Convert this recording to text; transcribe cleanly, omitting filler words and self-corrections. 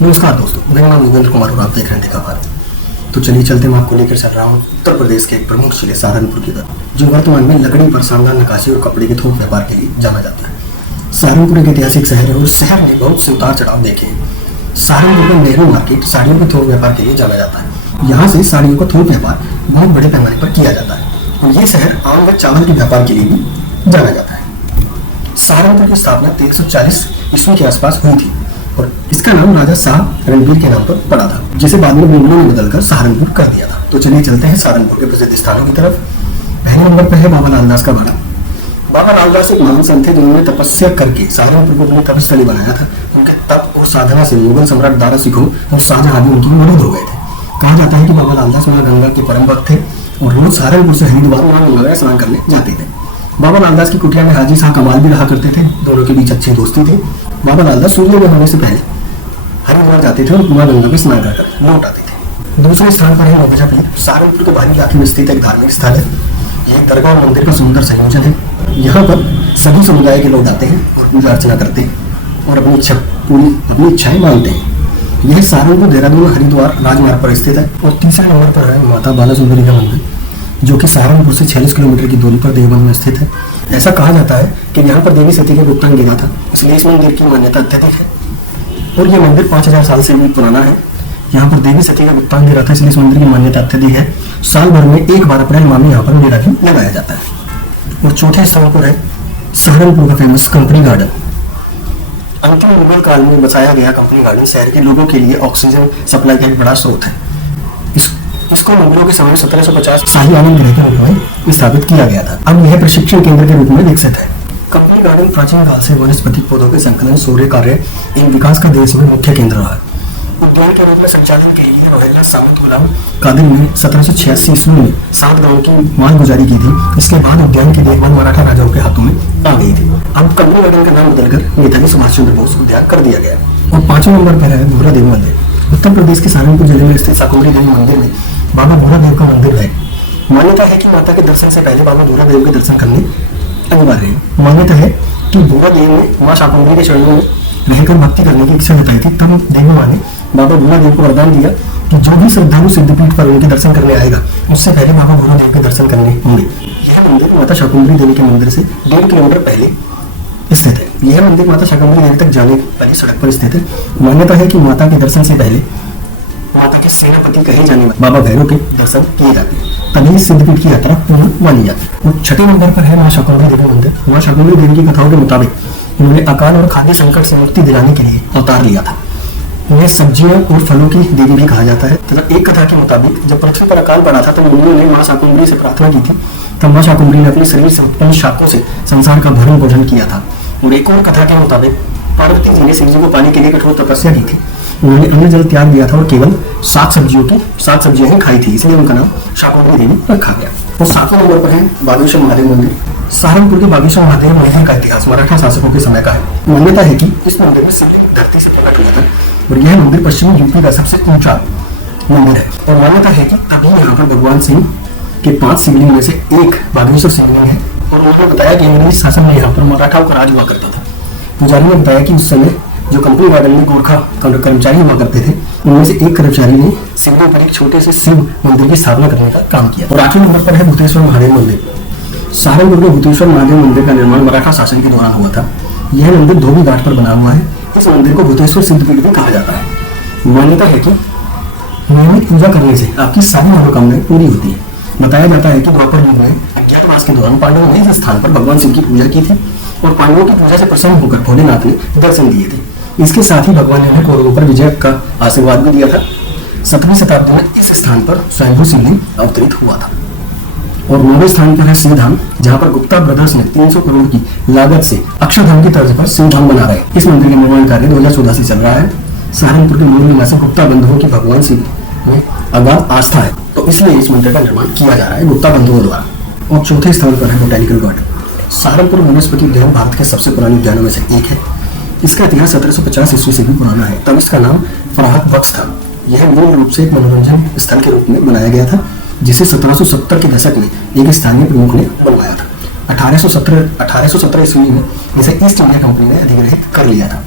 नमस्कार दोस्तों, मेरा नाम योगेंद्र कुमार और आप देख रहे हैं देखा भारत। तो चलिए चलते मैं आपको लेकर चल रहा हूँ उत्तर प्रदेश के एक प्रमुख जिले सहारनपुर की तरफ, जो वर्तमान में लकड़ी पर शानदार नक्काशी और कपड़े के थोक व्यापार के लिए जाना जाता है। सहारनपुर एक ऐतिहासिक शहर है और शहर ने बहुत से उतार चढ़ाव देखे हैं। सहारनपुर का नेहरू मार्केट साड़ियों के थोक व्यापार के लिए जाना जाता है। यहाँ से साड़ियों का थोक व्यापार बहुत बड़े पैमाने पर किया जाता है और ये शहर आम व चावल के व्यापार के लिए भी जाना जाता है। सहारनपुर की स्थापना 1340 ईस्वी के आसपास हुई थी और इसका नाम राजा शाह रणबीर के नाम पर पड़ा था, जिसे बाद में मुगलों ने बदलकर सहारनपुर कर दिया था। तो चलिए चलते हैं सहारनपुर के प्रसिद्ध स्थानों की तरफ। पहले नंबर पर है बाबा लालदास का बाड़ा। बाबा लालदास एक महान संत थे जिन्होंने तपस्या करके सहारनपुर को अपनी तपस्थली बनाया था। उनके तप और साधना से मुगल सम्राट दारा सिकोह और शाहजहां भी उनकी मुरीद हो गए थे। कहा जाता है कि बाबा लालदास मां गंगा के परम भक्त थे और रोज सहारनपुर से हरिद्वार मां गंगा में स्नान करने जाते थे। बाबा लालदास की कुटिया में हाजी शाह कमाल भी रहा करते थे। दोनों के बीच अच्छी दोस्ती थी। बाबा लालदास सूर्योदय होने से पहले हरिद्वार जाते थे और मां गंगा में स्नान कर लौट आते थे। दूसरे स्थान पर है नौगजा पीर। सहारनपुर के बाहरी इलाके में स्थित एक धार्मिक स्थल है। यह दरगाह और मंदिर का सुंदर संयोजन है। यहाँ पर सभी समुदाय के लोग आते हैं और पूजा अर्चना करते हैं और अपनी इच्छाएं मांगते हैं। यह सहारनपुर, देहरादून, हरिद्वार राजमार्ग पर स्थित है। और तीसरे नंबर पर है माता बालासुंदरी का मंदिर, जो कि सहारनपुर से 46 किलोमीटर की दूरी पर देवबंद में स्थित है। ऐसा कहा जाता है कि यहाँ पर देवी सती का गुप्तांग गिरा था, इसलिए इस मंदिर की मान्यता अत्यधिक है। और यह मंदिर 5000 साल से भी पुराना है। यहाँ पर देवी सती का गुप्तांग गिरा था, इसलिए इस मंदिर की मान्यता अत्यधिक है। साल भर में एक बार अप्रैल माह में यहाँ पर मेला भी लगाया जाता है। और चौथे स्थान पर है सहारनपुर का फेमस कंपनी गार्डन। अंतिम मुगल काल में बसाया गया कंपनी गार्डन शहर के लोगों के लिए ऑक्सीजन सप्लाई का एक बड़ा स्रोत है। इसको मुगलों के समय 1750 शाही आनंद गृह के रूप में स्थापित किया गया था। अब यह प्रशिक्षण केंद्र के रूप में विकसित है। कंपनी गार्डन प्राचीन काल से वनस्पति पौधों के संकलन, शौर्य कार्य इन विकास का देश में मुख्य केंद्र रहा है। उद्यान के रूप में संचालन के लिए रोहिल्ला सामंत गुलाम कादिर ने 1786 ईस्वी में 7 गांवों की मालगुजारी की थी। इसके बाद उद्यान की देखभाल मराठा राजाओं के हाथों में आ गई थी। अब कंपनी गार्डन का नाम बदलकर नेताजी सुभाष चंद्र बोस उद्यान कर दिया गया। और 5वें नंबर पर है भूरा देवी मंदिर। उत्तर प्रदेश के सहारनपुर जिले में स्थित शाकुंभरी देवी मंदिर में बाबा भूरा देव का मंदिर है। मान्यता है कि माता के दर्शन से पहले बाबा भूरा देव के दर्शन करने अनिवार्य है। मान्यता है कि भूरा देव ने मां शाकुंभरी के चरणों में रहकर भक्ति करने की इच्छा जताई थी। तब देवी मां ने बाबा भूरा देव को वरदान दिया कि जो भी श्रद्धालु सिद्धपीठ पर उनके दर्शन करने आएगा, उससे पहले बाबा भूरा देव के दर्शन करने होंगे। यह मंदिर माता शाकुंभरी देवी के मंदिर से 1.5 किलोमीटर पहले स्थित है। यह मंदिर माता शाकुंभरी देवी तक जाने वाली सड़क पर स्थित है। मान्यता है कि माता के दर्शन से पहले माता के सेनापति कहे जाने वाले बाबा भैरव के दर्शन किए जाते हैं, तभी सिद्धपीठ की यात्रा पूर्ण मानी जाती है। और 6वें नंबर पर है मां शाकुंभरी देवी मंदिर। मां शाकुंभरी देवी की कथाओं के मुताबिक उन्होंने अकाल और खाद्य संकट से मुक्ति दिलाने के लिए अवतार लिया था। उन्हें सब्जियों और फलों की देवी भी कहा जाता है। तथा एक कथा के मुताबिक जब पृथ्वी पर अकाल पड़ा था तो मुनियों ने मां शाकुंभरी से प्रार्थना की थी। तब मां शाकुंभरी ने अपने शरीर से उत्पन्न शाकों से संसार का भरण पोषण किया था। और एक और कथा के मुताबिक पार्वती जी ने शिव जी को पाने के लिए कठोर तपस्या की थी। उन्होंने अन्न जल त्याग दिया था और केवल 7 सब्जियां ही खाई थी, इसलिए उनका नाम शाकुंभरी देवी रखा गया। और 7वें नंबर पर है बागेश्वर महादेव मंदिर। सहारनपुर के बागेश्वर महादेव मंदिर का इतिहास मराठा शासकों के समय का है। मान्यता है कि इस मंदिर में शिवलिंग धरती से प्रकट हुआ था और यह मंदिर पश्चिमी यूपी का सबसे ऊंचा मंदिर है। और मान्यता है कि अभी यहाँ पर भगवान सिंह के 5 शिवलिंग में से एक बागेश्वर शिवलिंग है। और उन्होंने बताया कि अंग्रेजी शासन में यहाँ पर मराठाओं का राज हुआ करता था। पुजारी ने बताया कि उस समय जो कंपनी गार्डन में गोरखा कर्मचारी हुआ करते थे, उनमें से एक कर्मचारी ने शिवलिंग पर एक छोटे से शिव मंदिर की स्थापना करने का काम किया। और 8वें नंबर पर है भूतेश्वर महादेव मंदिर। सहारनपुर के भूतेश्वर महादेव मंदिर का निर्माण मराठा शासन के दौरान हुआ था। यह मंदिर धोबी घाट पर बना हुआ है। इस मंदिर को भूतेश्वर सिद्धपीठ भी कहा जाता है। मान्यता है कि नियमित पूजा करने से आपकी सारी मनोकामनाएं पूरी होती है। बताया जाता है कि द्वापर युग में अज्ञातवास के दौरान पांडवों ने इस स्थान पर भगवान शिव की पूजा की थी और पांडवों की पूजा से प्रसन्न होकर भोलेनाथ ने दर्शन दिए थे। इसके साथ ही भगवान ने कौरवों पर विजय का आशीर्वाद भी दिया था। 7वीं शताब्दी में इस स्थान पर स्वयंभू शिवलिंग अवतरित हुआ था। और 9वें स्थान पर है शिवधाम, जहाँ पर गुप्ता ब्रदर्स ने 300 करोड़ की लागत से अक्षरधाम की तर्ज पर शिवधाम बना रहे। इस मंदिर का निर्माण कार्य 2014 से चल रहा है। सहारनपुर के मूल निवासी गुप्ता बंधुओं की भगवान शिव में अगाध आस्था है, तो इसलिए इस मंदिर का निर्माण किया जा रहा है गुप्ता बंधुओं द्वारा। और चौथे स्थान पर है बोटैनिकल गार्डन। सहारनपुर वनस्पति उद्यान भारत के सबसे पुराने उद्यानों में से एक है। इसका इतिहास 1750 ईस्वी से भी पुराना है। तब इसका नाम फराहत बख्श था। यह मूल रूप से एक मनोरंजन स्थल के रूप में बनाया गया था, जिसे 1770 के दशक में एक स्थानीय प्रमुख ने बनवाया था। 1817 ईस्वी में इसे ईस्ट इंडिया कंपनी ने अधिग्रहित कर लिया था।